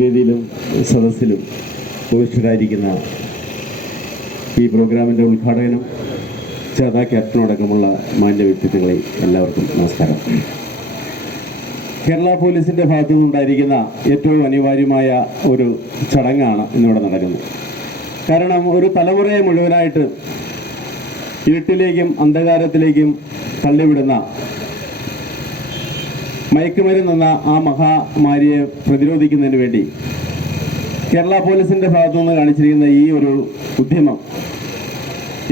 വേദിയിലും സദസ്സിലും ഉപവിഷ്ടരായിരിക്കുന്ന ഈ പ്രോഗ്രാമിൻ്റെ ഉദ്ഘാടകനും ചേർന്ന ക്യാപ്റ്റനോടക്കമുള്ള മാന്യ വ്യക്തിത്വങ്ങളെ എല്ലാവർക്കും നമസ്കാരം. കേരള പോലീസിൻ്റെ ഭാഗത്തു നിന്നുണ്ടായിരിക്കുന്ന ഏറ്റവും അനിവാര്യമായ ഒരു ചടങ്ങാണ് ഇന്നിവിടെ നടക്കുന്നത്. കാരണം ഒരു തലമുറയെ മുഴുവനായിട്ട് ഇരുട്ടിലേക്കും അന്ധകാരത്തിലേക്കും തള്ളിവിടുന്ന മയക്കുമരുന്നെന്ന ആ മഹാമാരിയെ പ്രതിരോധിക്കുന്നതിന് വേണ്ടി കേരള പോലീസിൻ്റെ ഭാഗത്തു നിന്ന് കാണിച്ചിരിക്കുന്ന ഈ ഒരു ഉദ്യമം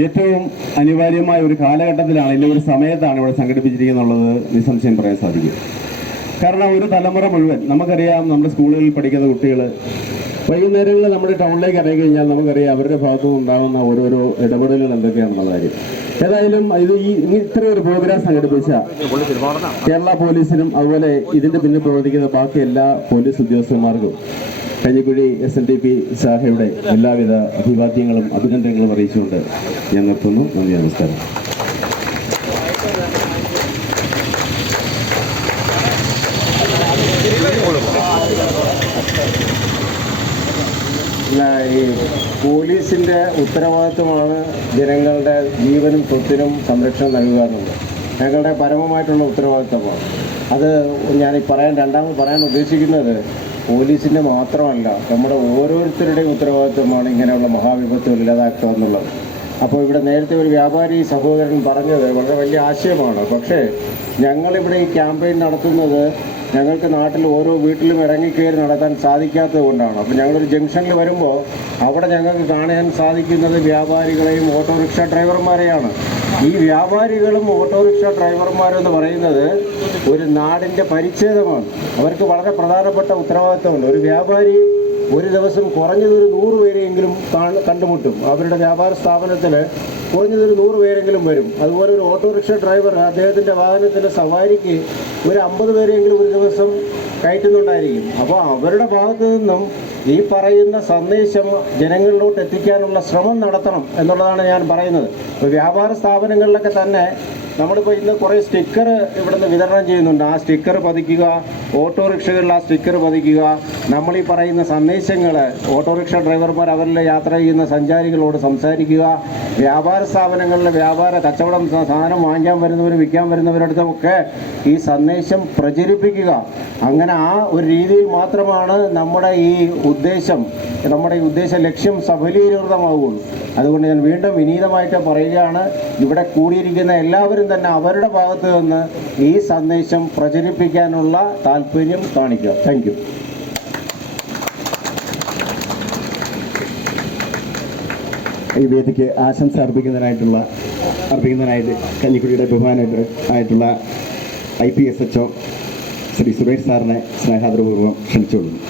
ഏറ്റവും അനിവാര്യമായ ഒരു കാലഘട്ടത്തിലാണ്, ഇല്ല ഒരു സമയത്താണ് ഇവിടെ സംഘടിപ്പിച്ചിരിക്കുന്നുള്ളത് നിസ്സംശയം പറയാൻ സാധിക്കും. കാരണം ഒരു തലമുറ മുഴുവൻ നമുക്കറിയാം, നമ്മുടെ സ്കൂളുകളിൽ പഠിക്കുന്ന കുട്ടികൾ വൈകുന്നേരങ്ങളിൽ നമ്മുടെ ടൗണിലേക്ക് ഇറങ്ങി കഴിഞ്ഞാൽ നമുക്കറിയാം അവരുടെ ഭാഗത്തു നിന്നുണ്ടാകുന്ന ഓരോരോ ഇടപെടലുകൾ എന്തൊക്കെയാണെന്നുള്ള കാര്യം. ഏതായാലും ഇത്ര ഒരു പ്രോഗ്രാം സംഘടിപ്പിച്ച കേരള പോലീസിനും അതുപോലെ ഇതിന്റെ പിന്നിൽ പ്രവർത്തിക്കുന്ന ബാക്കി എല്ലാ പോലീസ് ഉദ്യോഗസ്ഥന്മാർക്കും കഞ്ഞിക്കുഴി SNDP ശാഖയുടെ എല്ലാവിധ അഭിവാദ്യങ്ങളും അഭിനന്ദനങ്ങളും അറിയിച്ചുകൊണ്ട് ഞാൻ നിർത്തുന്നു. നന്ദി, നമസ്കാരം. ഈ പോലീസിൻ്റെ ഉത്തരവാദിത്വമാണ് ജനങ്ങളുടെ ജീവനും സ്വത്തിനും സംരക്ഷണം നൽകുക എന്നുള്ളത് ഞങ്ങളുടെ പരമമായിട്ടുള്ള ഉത്തരവാദിത്വമാണ്. അത് രണ്ടാമത് പറയാൻ ഉദ്ദേശിക്കുന്നത് പോലീസിൻ്റെ മാത്രമല്ല, നമ്മുടെ ഓരോരുത്തരുടെയും ഉത്തരവാദിത്വമാണ് ഇങ്ങനെയുള്ള മഹാവിപത്തുകൾ ഇല്ലാതാക്കുക എന്നുള്ളത്. അപ്പോൾ ഇവിടെ നേരത്തെ ഒരു വ്യാപാരി സഹോദരൻ പറഞ്ഞത് വളരെ വലിയ ആശയമാണ്. പക്ഷേ ഞങ്ങളിവിടെ ഈ ക്യാമ്പയിൻ നടത്തുന്നത് ഞങ്ങൾക്ക് നാട്ടിൽ ഓരോ വീട്ടിലും ഇറങ്ങിക്കയറി നടത്താൻ സാധിക്കാത്തത് കൊണ്ടാണ്. അപ്പോൾ ഞങ്ങളൊരു ജംഗ്ഷനിൽ വരുമ്പോൾ അവിടെ ഞങ്ങൾക്ക് കാണാൻ സാധിക്കുന്നത് വ്യാപാരികളെയും ഓട്ടോറിക്ഷ ഡ്രൈവർമാരെയാണ്. ഈ വ്യാപാരികളും ഓട്ടോറിക്ഷ ഡ്രൈവർമാരും എന്ന് പറയുന്നത് ഒരു നാടിൻ്റെ പരിച്ഛേദമാണ്. അവർക്ക് വളരെ പ്രധാനപ്പെട്ട ഉത്തരവാദിത്തമുണ്ട്. ഒരു വ്യാപാരി ഒരു ദിവസം കുറഞ്ഞതൊരു 100 പേരെയെങ്കിലും കണ്ടുമുട്ടും. അവരുടെ വ്യാപാര സ്ഥാപനത്തിൽ കുറഞ്ഞതൊരു 100 പേരെങ്കിലും വരും. അതുപോലെ ഒരു ഓട്ടോറിക്ഷ ഡ്രൈവർ അദ്ദേഹത്തിൻ്റെ വാഹനത്തിൻ്റെ സവാരിക്ക് ഒരു 50 പേരെങ്കിലും ഒരു ദിവസം കയറ്റുന്നുണ്ടായിരിക്കും. അപ്പോൾ അവരുടെ ഭാഗത്തു നിന്നും ഈ പറയുന്ന സന്ദേശം ജനങ്ങളിലോട്ട് എത്തിക്കാനുള്ള ശ്രമം നടത്തണം എന്നുള്ളതാണ് ഞാൻ പറയുന്നത്. ഇപ്പോൾ വ്യാപാര സ്ഥാപനങ്ങളിലൊക്കെ തന്നെ നമ്മളിപ്പോൾ ഇന്ന് കുറേ സ്റ്റിക്കർ ഇവിടുന്ന് വിതരണം ചെയ്യുന്നുണ്ട്. ആ സ്റ്റിക്കർ പതിക്കുക, ഓട്ടോറിക്ഷകളിൽ ആ സ്റ്റിക്കർ പതിക്കുക, നമ്മളീ പറയുന്ന സന്ദേശങ്ങൾ ഓട്ടോറിക്ഷ ഡ്രൈവർമാർ അവരിൽ യാത്ര ചെയ്യുന്ന സഞ്ചാരികളോട് സംസാരിക്കുക, വ്യാപാര സ്ഥാപനങ്ങളിലെ കച്ചവടം സാധനം വാങ്ങിക്കാൻ വരുന്നവരും വിൽക്കാൻ വരുന്നവരടുത്തൊക്കെ ഈ സന്ദേശം പ്രചരിപ്പിക്കുക. അങ്ങനെ ആ ഒരു രീതിയിൽ മാത്രമാണ് നമ്മുടെ ഈ ഉദ്ദേശ ലക്ഷ്യം സഫലീകൃതമാവുകയുള്ളൂ. അതുകൊണ്ട് ഞാൻ വീണ്ടും വിനീതമായിട്ട് പറയുകയാണ്, ഇവിടെ കൂടിയിരിക്കുന്ന എല്ലാവരും തന്നെ അവരുടെ ഭാഗത്ത് നിന്ന് ഈ സന്ദേശം പ്രചരിപ്പിക്കാനുള്ള താല്പര്യം കാണിക്കുക. Thank you. ഈ വേദിക്ക് ആശംസ അർപ്പിക്കുന്നതിനായിട്ട് കഞ്ഞിക്കുഴിയുടെ ബഹുമാനായിട്ടുള്ള IPSHO ശ്രീ സുരേഷ് സാറിനെ സ്നേഹാദരപൂർവ്വം ക്ഷണിച്ചുകൊള്ളുന്നു.